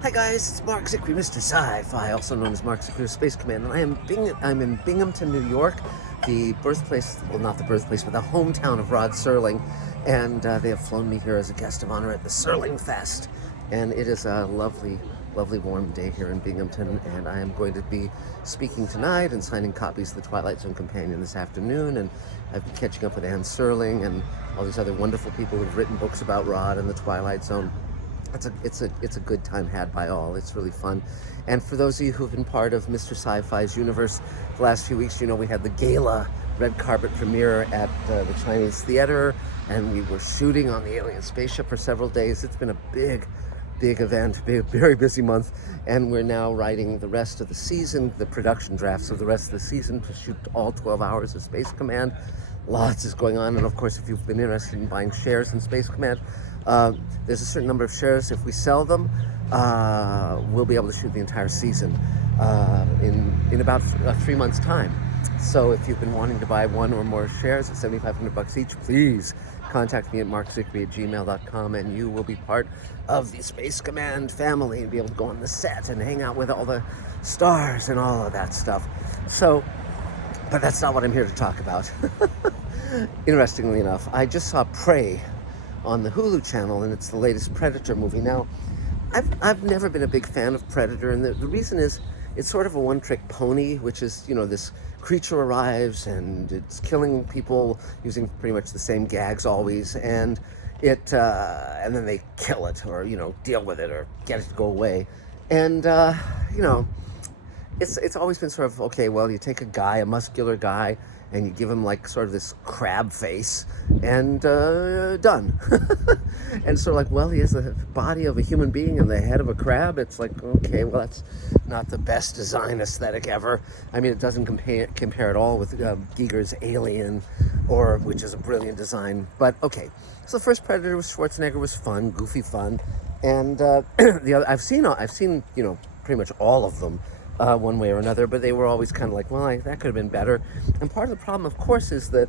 Hi guys, it's Mark Zickery, Mr. Sci-Fi, also known as Mark Zickery of Space Command, and I'm in Binghamton, New York, the birthplace, well not the birthplace, but the hometown of Rod Serling, and they have flown me here as a guest of honor at the Serling Fest, and it is a lovely, lovely warm day here in Binghamton, and I am going to be speaking tonight and signing copies of the Twilight Zone Companion this afternoon, and I've been catching up with Anne Serling and all these other wonderful people who've written books about Rod and the Twilight Zone. It's a good time had by all. It's really fun. And for those of you who've been part of Mr. Sci-Fi's universe the last few weeks, you know we had the gala red carpet premiere at the Chinese Theater, and we were shooting on the alien spaceship for several days. It's been a big event, very busy month, and we're now writing the rest of the season, the production drafts of the rest of the season to shoot all 12 hours of Space Command. Lots is going on, and of course, if you've been interested in buying shares in Space Command, there's a certain number of shares. If we sell them, we'll be able to shoot the entire season in about 3 months' time. So if you've been wanting to buy one or more shares at $7,500 each, please contact me at markzickery@gmail.com, and you will be part of the Space Command family and be able to go on the set and hang out with all the stars and all of that stuff. So, but that's not what I'm here to talk about. Interestingly enough, I just saw Prey on the Hulu channel, and it's the latest Predator movie. Now, I've never been a big fan of Predator, and the reason is it's sort of a one-trick pony, which is, you know, this creature arrives and it's killing people using pretty much the same gags always, and and then they kill it, or, you know, deal with it or get it to go away. And you know, it's always been sort of, okay, well, you take a muscular guy, and you give him like sort of this crab face, and done. And sort of like, well, he has the body of a human being and the head of a crab. It's like, okay, well, that's not the best design aesthetic ever. I mean, it doesn't compare at all with Giger's Alien, which is a brilliant design. But okay, so the first Predator with Schwarzenegger was fun, goofy fun, and the other, I've seen you know, pretty much all of them. One way or another, but they were always kind of like, well, that could have been better. And part of the problem, of course, is that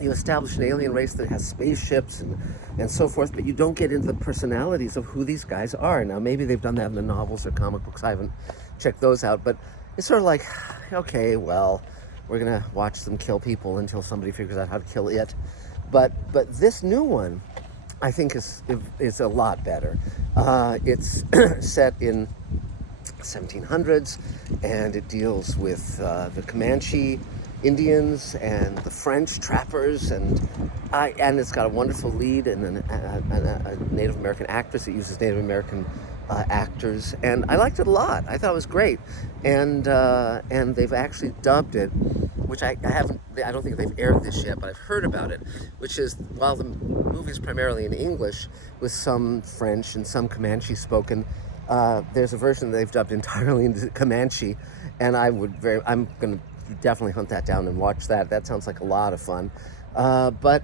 you establish an alien race that has spaceships and so forth, but you don't get into the personalities of who these guys are. Now, maybe they've done that in the novels or comic books. I haven't checked those out, but it's sort of like, okay, well, we're gonna watch them kill people until somebody figures out how to kill it. But this new one, I think, is a lot better. It's set in 1700s, and it deals with the Comanche Indians and the French trappers, and it's got a wonderful lead and a Native American actress. It uses Native American actors, and I liked it a lot. I thought it was great, and they've actually dubbed it, which I don't think they've aired this yet, but I've heard about it, which is, while the movie's primarily in English with some French and some Comanche spoken, there's a version that they've dubbed entirely into Comanche, and I'm going to definitely hunt that down and watch that. That sounds like a lot of fun. But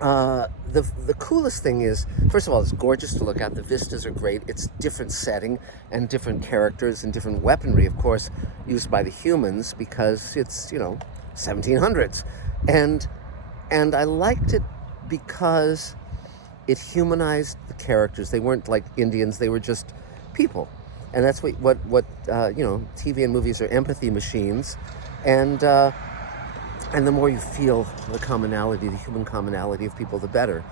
the coolest thing is, first of all, it's gorgeous to look at. The vistas are great. It's different setting and different characters and different weaponry, of course, used by the humans, because it's, you know, 1700s. And I liked it because it humanized the characters. They weren't like Indians. They were just people. And that's what you know, TV and movies are empathy machines. And the more you feel the commonality, the human commonality of people, the better.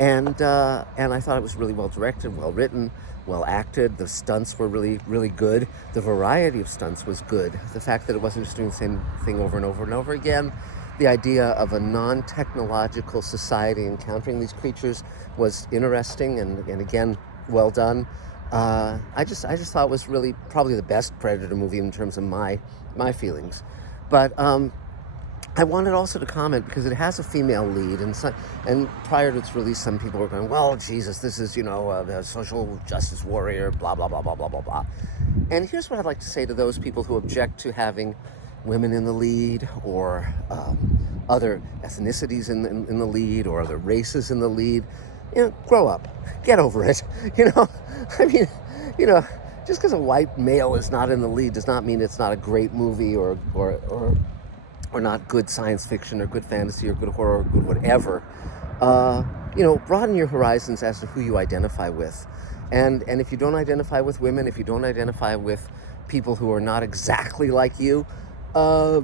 And I thought it was really well directed, well written, well acted. The stunts were really, really good. The variety of stunts was good. The fact that it wasn't just doing the same thing over and over and over again. The idea of a non-technological society encountering these creatures was interesting, and again, well done. I just thought it was really probably the best Predator movie in terms of my feelings. But I wanted also to comment, because it has a female lead, and prior to its release, some people were going, well, Jesus, this is, you know, a social justice warrior, blah, blah, blah, blah, blah, blah, blah. And here's what I'd like to say to those people who object to having women in the lead, or other ethnicities in the lead, or other races in the lead. You know, grow up, get over it. You know, I mean, you know, just because a white male is not in the lead does not mean it's not a great movie, or not good science fiction, or good fantasy, or good horror, or good whatever. broaden your horizons as to who you identify with. And if you don't identify with women, if you don't identify with people who are not exactly like you, uh,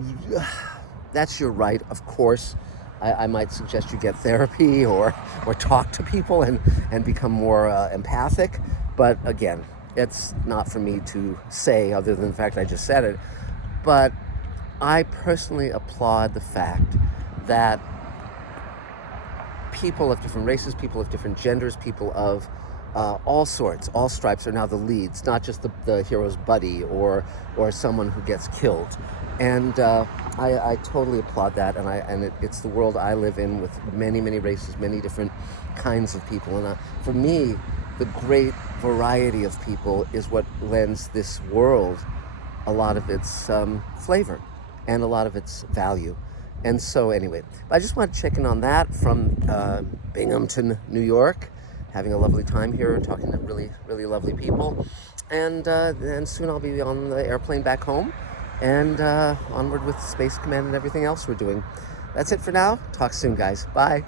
that's your right, of course. I might suggest you get therapy or talk to people and become more empathic. But again, it's not for me to say, other than the fact I just said it. But I personally applaud the fact that people of different races, people of different genders, people of all sorts, all stripes are now the leads, not just the hero's buddy or someone who gets killed. And I totally applaud that, and it's the world I live in, with many, many races, many different kinds of people. And for me, the great variety of people is what lends this world a lot of its flavor and a lot of its value. And so anyway, I just want to check in on that from Binghamton, New York. Having a lovely time here, talking to really, really lovely people. And soon I'll be on the airplane back home and onward with Space Command and everything else we're doing. That's it for now. Talk soon, guys. Bye.